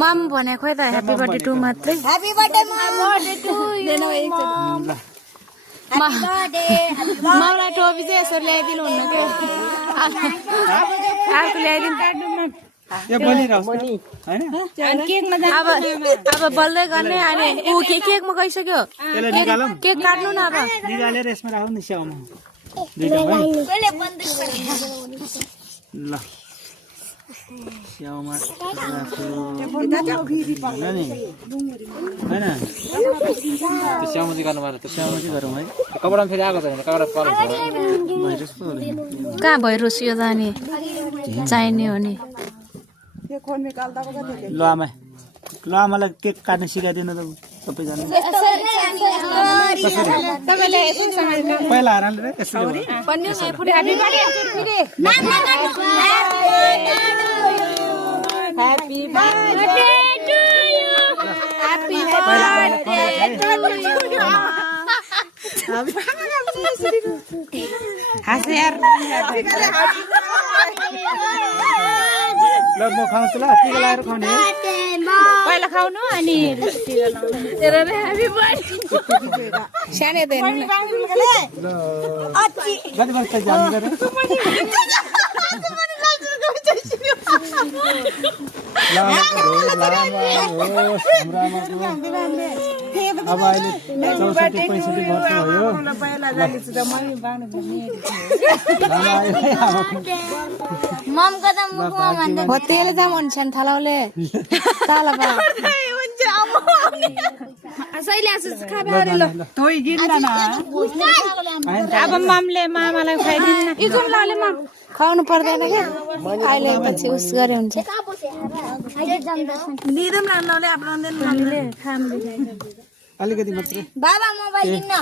मम भने खोइ त ह्यापी बर्थडे टु मात्रै ह्यापी बर्थडे टु यु ममलाई टोपी चाहिँ यसरी ल्याइदिनु हुन्न के अर्को ल्याइदिनु अब बल्दै गर्ने अनि ऊ केकमा गइसक्यो केक काट्नु न अब निकालेर यसमा राखौँ नि स्याउमा ल स्याउमा कहाँ भइरोस् यो जाने चाहिने हो नि ल आमालाई केक काट्न सिकाइदिनु त सबैजना पहिला हाल्नु Happy birthday to you. Happy birthday to you. हासेर ल म खाउँछु ल टिका लाएर खाउने पहिला खाउनु अनि तेरो ह्यापी बर्थडे सानो देन ल कति वर्ष जानु गरे अब अहिले 64-65 वर्ष भयो ममको त मुखमा भन्दा हो तेल जाम हुन्छ थालाउले ताला बा सहिले आसु खाबारे ल तोइ गिन्द न अब ममले मामालाई खुवाइदिन्न इजुम लाले मम खाउनु पर्दैन के अहिले पछि उस गरे हुन्छ दिदम लानले आपनले हामीले खाम दिखाइ अलिकति मात्रै बाबा मोबाइल दिन्न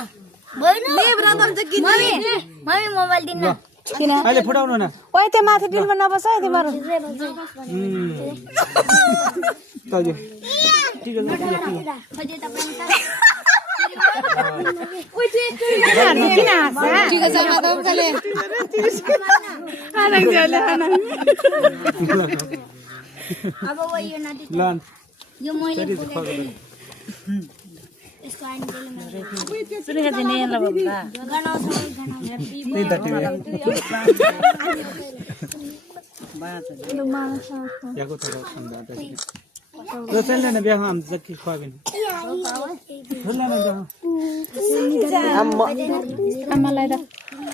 होइन ले ब्रदर त किन मम्मी मोबाइल दिन्न किन अहिले फुटाउनु न ओइ त्यो माथि डिलमा नबस है तिम्रो तजो ठीक खोजे किन हाँस्छ ठिक छ माधव कले आनन्द जले अब वो यो नदी लन यो मैले यसको सुनेको थिएँ नि ल बाबा त्यही त टिभी याको त खन्दा त ल चल्ने न बिहा हम जति खुवाबिन खुल्ला न आमालाई त